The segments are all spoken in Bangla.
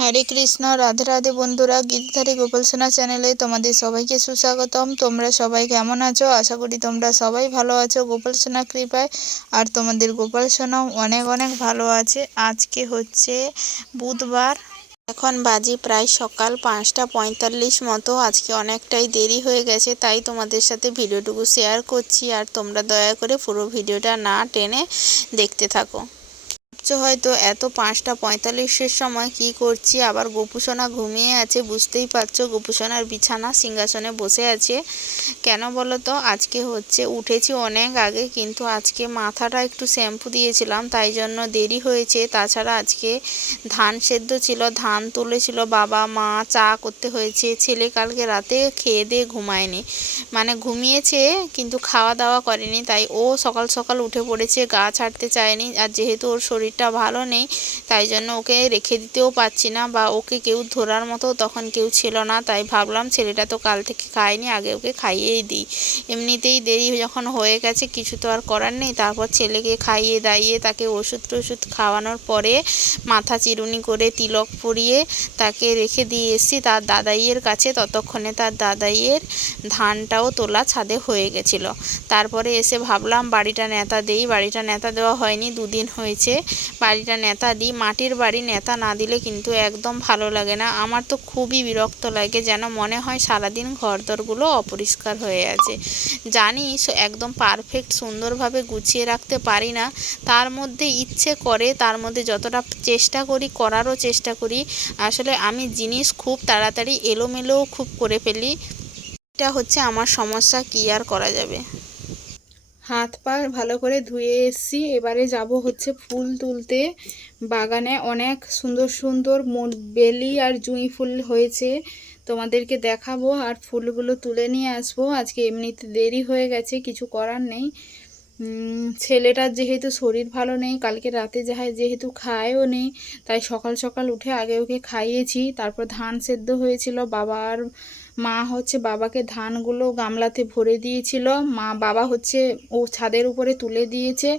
হরে কৃষ্ণ, রাধে রাধে বন্ধুরা, গীতধারী গোপাল সোনা চ্যানেলে তোমাদের সবাইকে সুস্বাগতম। তোমরা সবাই কেমন আছো? আশা করি তোমরা সবাই ভালো আছো গোপাল সোনা কৃপায়। আর তোমাদের গোপাল সোনাও অনেক অনেক ভালো আছে। আজকে হচ্ছে বুধবার, এখন বাজে প্রায় সকাল 5:45 মতো। আজকে অনেকটাই দেরি হয়ে গেছে, তাই তোমাদের সাথে ভিডিওটুকু শেয়ার করছি। আর তোমরা দয়া করে পুরো ভিডিওটা না টেনে দেখতে থাকো। হয়তো এত 5:45-এর সময় কি করছি, আবার গোপুসোনা ঘুমিয়ে আছে। বুঝতেই পারছো, গোপুসোনার বিছানা সিংহাসনে বসে আছে। কেন বলো তো, আজকে হচ্ছে উঠেছি অনেক আগে, কিন্তু আজকে মাথাটা একটু শ্যাম্পু দিয়েছিলাম, তাই জন্য দেরি হয়েছে। তাছাড়া আজকে ধান সেদ্ধ ছিল, ধান তুলেছিল বাবা মা, চা করতে হয়েছে। ছেলে কালকে রাতে খেয়ে দিয়ে ঘুমায়নি, মানে ঘুমিয়েছে কিন্তু খাওয়া দাওয়া করেনি, তাই ও সকাল সকাল উঠে পড়েছে, গা ছাড়তে চায়নি। আর যেহেতু ওর শরীরটা ভালো নেই, তাই জন্য ওকে রেখে দিতেও পারছি না, বা ওকে কেউ ধরার মতো তখন কেউ ছিল না। তাই ভাবলাম ছেলেটা তো কাল থেকে খায়নি, আগে ওকে খাইয়েই দিই। এমনিতেই দেরি যখন হয়ে গেছে, কিছু তো আর করার নেই। তারপর ছেলেকে খাইয়ে দাইয়ে তাকে ওষুধ টষুধ খাওয়ানোর পরে মাথা চিরুনি করে তিলক পরিয়ে তাকে রেখে দিয়ে এসেছি তার দাদাইয়ের কাছে। ততক্ষণে তার দাদাইয়ের ধানটাও তোলা ছাদে হয়ে গেছিল। তারপরে এসে ভাবলাম বাড়িটা ন্যাতা দেই। বাড়িটা ন্যাতা দেওয়া হয়নি, 2 দিন হয়েছে। বাড়িটা ন্যাতা দিই। মাটির বাড়ি ন্যাতা না দিলে কিন্তু একদম ভালো লাগে না। আমার তো খুবই বিরক্ত লাগে, যেন মনে হয় সারাদিন ঘরদোরগুলো অপরিষ্কার হয়ে আছে। জানি একদম পারফেক্ট সুন্দরভাবে গুছিয়ে রাখতে পারি না, তার মধ্যে ইচ্ছে করে, তার মধ্যে যতটা চেষ্টা করি, করারও চেষ্টা করি। আসলে আমি জিনিস খুব তাড়াতাড়ি এলোমেলোও খুব করে ফেলি। এটা হচ্ছে আমার সমস্যা, কি আর করা যাবে। হাত পা ভালো করে ধুয়ে এসছি, এবারে যাব হচ্ছে ফুল তুলতে। বাগানে অনেক সুন্দর সুন্দর বেলি আর জুঁই ফুল হয়েছে, তোমাদেরকে দেখাবো। আর ফুলগুলো তুলে নিয়ে আসবো। আজকে এমনিতে দেরি হয়ে গেছে, কিছু করার নেই। ছেলেটার যেহেতু শরীর ভালো নেই, কালকে রাতে যেহেতু খায়ও নেই, তাই সকাল সকাল উঠে আগে ওকে খাইয়েছি। তারপর ধান সেদ্ধ হয়েছিল, মা হচ্ছে বাবাকে ধানগুলো গামলাতে ভরে দিয়েছিল। বাবা হচ্ছে ও ছাদের উপরে তুলে দিয়েছে।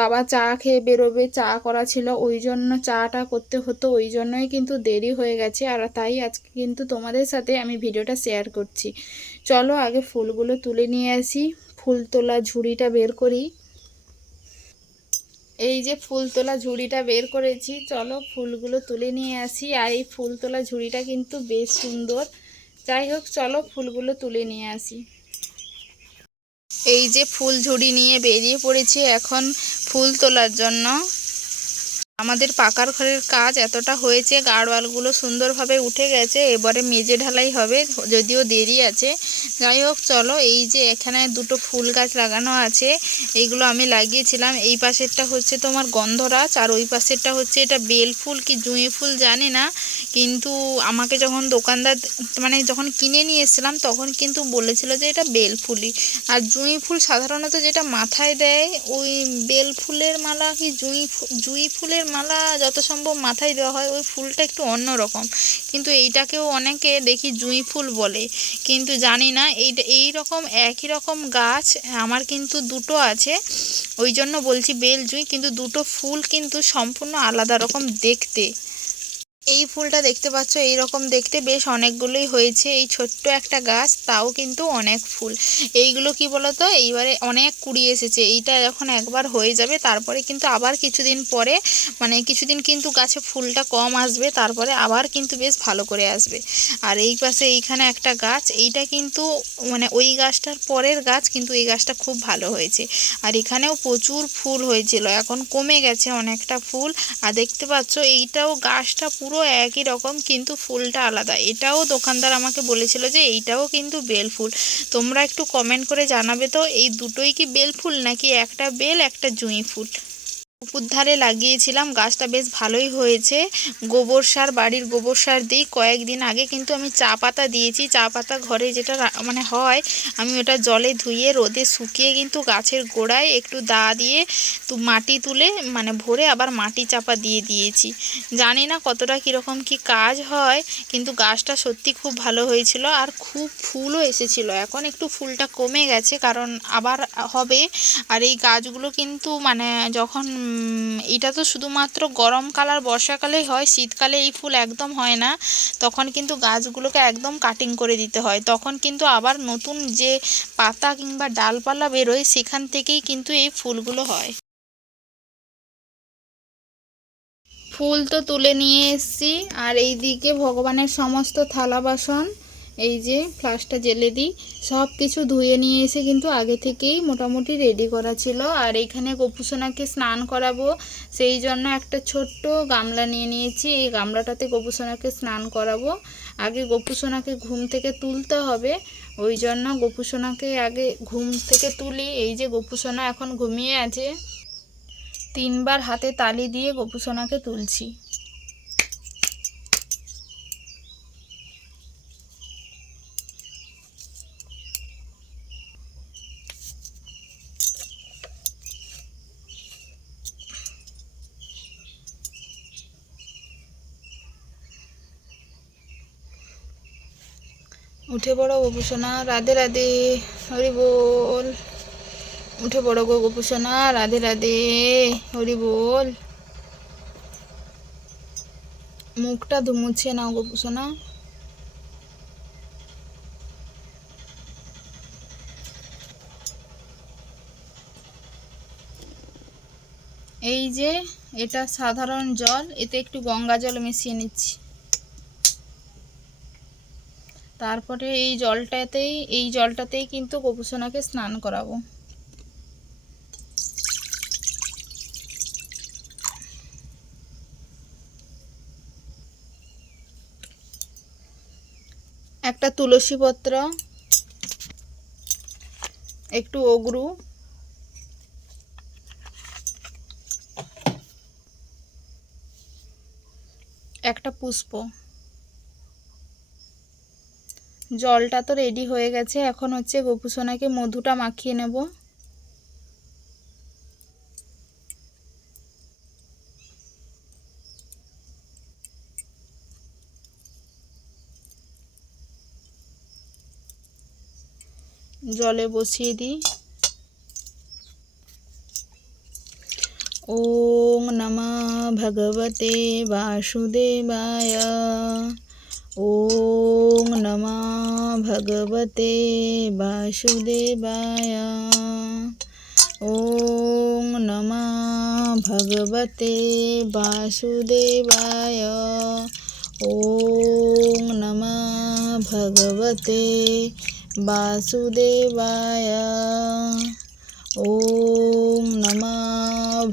বাবা চা খেয়ে বেরোবে, চা করা ছিল, ওই জন্য চাটা করতে হতো, ওই জন্যই কিন্তু দেরি হয়ে গেছে। আর তাই আজকে কিন্তু তোমাদের সাথে আমি ভিডিওটা শেয়ার করছি। চলো আগে ফুলগুলো তুলে নিয়ে আসি। ফুল তোলা ঝুড়িটা বের করি। এই যে ফুল তোলা ঝুড়িটা বের করেছি, চলো ফুলগুলো তুলে নিয়ে আসি। আর এই ফুল তোলা ঝুড়িটা কিন্তু বেশ সুন্দর। যাই হোক, চলো ফুলগুলো তুলে নিয়ে আসি। এই যে ফুল ঝুড়ি নিয়ে বেরিয়ে পড়েছি এখন ফুল তোলার জন্য। আমাদের পাকার ঘরের কাজ এতটা হয়েছে, গাড়োয়ালগুলো সুন্দরভাবে উঠে গেছে, এবারে মেজে ঢালাই হবে, যদিও দেরি আছে। যাই হোক চলো, এই যে এখানে 2টো ফুল গাছ লাগানো আছে, এইগুলো আমি লাগিয়েছিলাম। এই পাশেরটা হচ্ছে তোমার গন্ধরাজ, আর ওই পাশেরটা হচ্ছে এটা বেল ফুল কি জুঁই ফুল জানি না, কিন্তু আমাকে যখন দোকানদার মানে যখন কিনে নিয়ে এসেছিলাম তখন কিন্তু বলেছিল যে এটা বেল ফুলই। আর জুঁই ফুল সাধারণত যেটা মাথায় দেয়, ওই বেল ফুলের মালা কি জুঁই ফুলের মালা যত সম্ভব মাথায় দেওয়া হয়, ওই ফুলটা একটু অন্য রকম, কিন্তু এইটাকেও অনেকে দেখি জুঁই ফুল বলে, কিন্তু জানি না। এই রকম একই রকম গাছ আমার কিন্তু 2টো আছে, ওই জন্য বলছি বেল জুঁই, কিন্তু 2টো ফুল কিন্তু সম্পূর্ণ আলাদা রকম দেখতে। এই ফুলটা দেখতে পাচ্ছ, এই রকম দেখতে, বেশ অনেকগুলোই হয়েছে। এই ছোট্ট একটা গাছ, তাও কিন্তু অনেক ফুল। এইগুলো কি বলতো, এইবারে অনেক কুড়ি এসেছে। এইটা যখন একবার হয়ে যাবে, তারপরে কিন্তু আবার কিছুদিন পরে, মানে কিছুদিন কিন্তু গাছে ফুলটা কম আসবে, তারপরে আবার কিন্তু বেশ ভালো করে আসবে। আর এই পাশে এইখানে একটা গাছ, এইটা কিন্তু মানে ওই গাছটার পরের গাছ, কিন্তু এই গাছটা খুব ভালো হয়েছে। আর এখানেও প্রচুর ফুল হয়েছিল, এখন কমে গেছে অনেকটা ফুল। আর দেখতে পাচ্ছ এইটাও গাছটা পুরো একই রকম, কিন্তু ফুলটা আলাদা। এটাও দোকানদার আমাকে বলেছিল যে এইটাও কিন্তু বেল ফুল। তোমরা একটু কমেন্ট করে জানাবে তো, এই দুটোই কি বেল ফুল নাকি একটা বেল একটা জুঁই ফুল। পুকুর ধারে লাগিয়েছিলাম, গাছটা বেশ ভালোই হয়েছে। গোবর সার, বাড়ির গোবর সার দিই। কয়েকদিন আগে কিন্তু আমি চা পাতা দিয়েছি। চা পাতা ঘরে যেটা মানে হয়, আমি ওটা জলে ধুয়ে রোদে শুকিয়ে কিন্তু গাছের গোড়ায় একটু দা দিয়ে মাটি তুলে মানে ভরে আবার মাটি চাপা দিয়ে দিয়েছি। জানি না কতটা কীরকম কি কাজ হয়, কিন্তু গাছটা সত্যি খুব ভালো হয়েছিল, আর খুব ফুলও এসেছিল। এখন একটু ফুলটা কমে গেছে, কারণ আবার হবে। আর এই গাছগুলো কিন্তু মানে যখন এটা তো শুধুমাত্র গরমকাল আর বর্ষাকালেই হয়, শীতকালে এই ফুল একদম হয় না। তখন কিন্তু গাছগুলোকে একদম কাটিং করে দিতে হয়, তখন কিন্তু আবার নতুন যে পাতা কিংবা ডালপালা বেরোয় সেখান থেকেই কিন্তু এই ফুলগুলো হয়। ফুল তো তুলে নিয়ে এসেছি, আর এই দিকে ভগবানের সমস্ত থালা বাসন এই যে ফ্লাসটা জেলে দিই সব কিছু ধুয়ে নিয়ে এসে কিন্তু আগে থেকেই মোটামুটি রেডি করা ছিল। আর এইখানে গোপুসোনাকে স্নান করাবো, সেই জন্য একটা ছোট্ট গামলা নিয়ে নিয়েছি। এই গামলাটাতে গোপুসোনাকে স্নান করাবো। আগে গোপুসোনাকে ঘুম থেকে তুলতে হবে, ওই জন্য গোপুসোনাকে আগে ঘুম থেকে তুলি। এই যে গোপুসোনা এখন ঘুমিয়ে আছে, 3বার হাতে তালি দিয়ে গোপুসোনাকে তুলছি। উঠে পড়ো গোপুসোনা, রাধে রাধে, হরি বল। উঠে পড়ো গো গোপুসোনা, রাধে রাধে, হরি বল। মুখটা মুছে নাও গোপুসোনা। এই যে এটা সাধারণ জল, এতে একটু গঙ্গা জল মিশিয়ে নিচ্ছি। তারপরে এই জলটাতেই কিন্তু গোপুসোনাকে স্নান করাবো। একটা তুলসী পত্র, একটু অগরু, একটা পুষ্প। জলটা তো রেডি হয়ে গেছে, এখন হচ্ছে গোপুসোনাকে মধুটা মাখিয়ে নেব। জলে বসিয়ে দিই। ওং নমঃ ভগবতে বাসুদেবায়। ওং নমঃ ভগবতে বাসুদেবায়। ওং নমঃ ভগবতে বাসুদেবায়। ওং নমঃ ভগবতে বাসুদেবায়। ওং নমঃ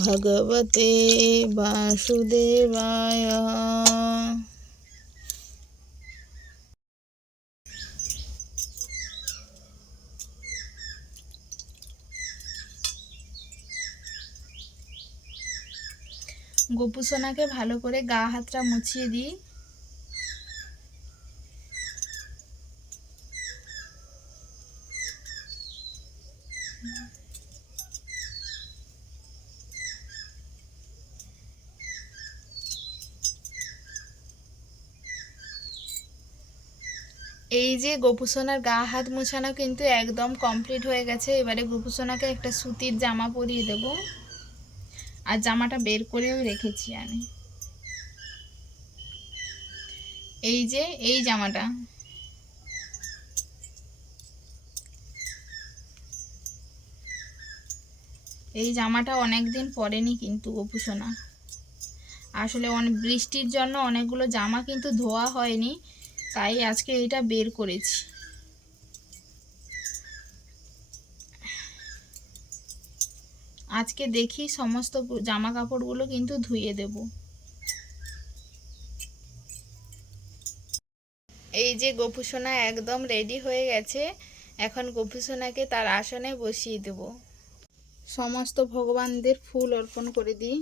ভগবতে বাসুদেবায়। গোপুসোনাকে ভালো করে গা হাতটা মুছিয়ে দিই। এই যে গোপুসোনার গা হাত মোছানো কিন্তু একদম কমপ্লিট হয়ে গেছে। এবারে গোপুসোনাকে একটা সুতির জামা পরিয়ে দেব, আর জামাটা বের করেও রেখেছি আমি। এই যে এই জামাটা, এই জামাটা অনেক দিন পরেনি কিন্তু গোপুসোনা। আসলে অনেক বৃষ্টির জন্য অনেকগুলো জামা কিন্তু ধোয়া হয়নি, তাই আজকে এইটা বের করেছি। আজকে দেখি সমস্ত জামা কাপড়গুলো কিন্তু ধুয়ে দেব। এই যে গোপুসোনা একদম রেডি হয়ে গেছে, এখন গোপুসোনাকে তার আসনে বসিয়ে দেব। সমস্ত ভগবানদের ফুল অর্পণ করে দিই।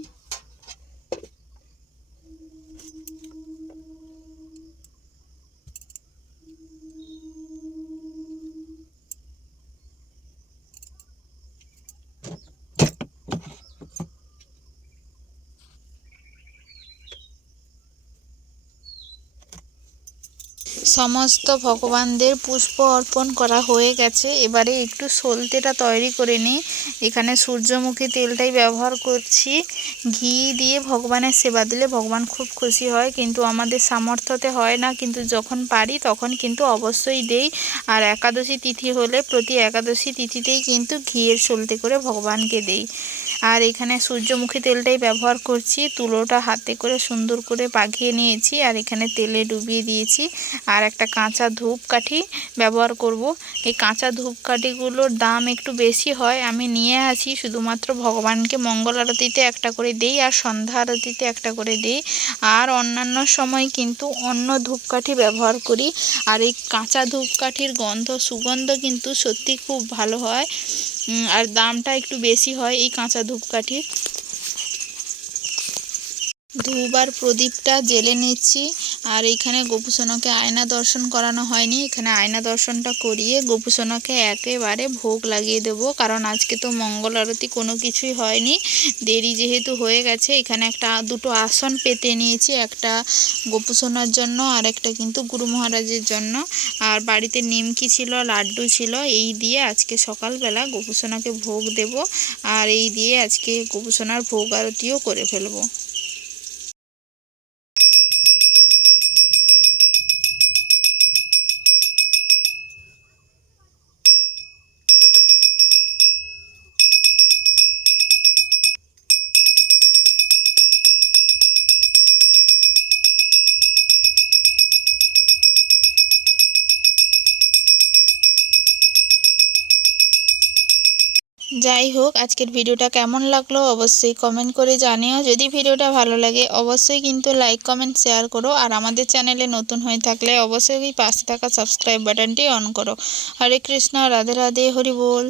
সমস্ত ভগবানদের পুষ্প অর্পণ করা হয়ে গেছে। এবারে একটু সলতেটা তৈরি করে নিই। এখানে সূর্যমুখী তেলটাই ব্যবহার করছি। ঘি দিয়ে ভগবানের সেবা দিলে ভগবান খুব খুশি হয়, কিন্তু আমাদের সামর্থ্যতে হয় না, কিন্তু যখন পারি তখন কিন্তু অবশ্যই দেই। আর একাদশী তিথি হলে প্রতি একাদশী তিথিতেই কিন্তু ঘিয়ের সলতে করে ভগবানকে দেই। আর এখানে সূর্যমুখী তেলটাই ব্যবহার করছি। তুলোটা হাতে করে সুন্দর করে পাকিয়ে নিয়েছি আর এখানে তেলে ডুবিয়ে দিয়েছি। আর একটা কাঁচা ধূপকাঠি ব্যবহার করব। এই কাঁচা ধূপকাঠিগুলোর দাম একটু বেশি হয়, আমি নিয়ে আসি শুধুমাত্র ভগবানকে মঙ্গল আরতিতে একটা করে দেই আর সন্ধ্যা আরতিতে একটা করে দেই। আর অন্যান্য সময় কিন্তু অন্য ধূপকাঠি ব্যবহার করি। আর এই কাঁচা ধূপকাঠির সুগন্ধ কিন্তু সত্যি খুব ভালো হয়। আর দামটা একটু বেশি হয় এই কাঁচা ধূপকাঠির। ধূপ আর প্রদীপটা জ্বেলে নিচ্ছি। আর এইখানে গোপুসোনাকে আয়না দর্শন করানো হয়নি, এখানে আয়না দর্শনটা করিয়ে গোপুসোনাকে একেবারে ভোগ লাগিয়ে দেবো, কারণ আজকে তো মঙ্গল আরতি কোনো কিছুই হয়নি, দেরি যেহেতু হয়ে গেছে। এখানে দুটো আসন পেতে নিয়েছি, একটা গোপুসোনার জন্য আর একটা কিন্তু গুরু মহারাজের জন্য। আর বাড়িতে নিমকি ছিল, লাড্ডু ছিল, এই দিয়ে আজকে সকালবেলা গোপুসোনাকে ভোগ দেব। আর এই দিয়ে আজকে গোপুসোনার ভোগ আরতিও করে ফেলবো। যাই হোক, আজকের ভিডিওটা কেমন লাগলো অবশ্যই কমেন্ট করে জানিও। যদি ভিডিওটা ভালো লাগে অবশ্যই কিন্তু লাইক কমেন্ট শেয়ার করো। আর আমাদের চ্যানেলে নতুন হয়ে থাকলে অবশ্যই পাশে থাকা সাবস্ক্রাইব বাটনটি অন করো। হরে কৃষ্ণ, রাধে রাধে, হরি বল।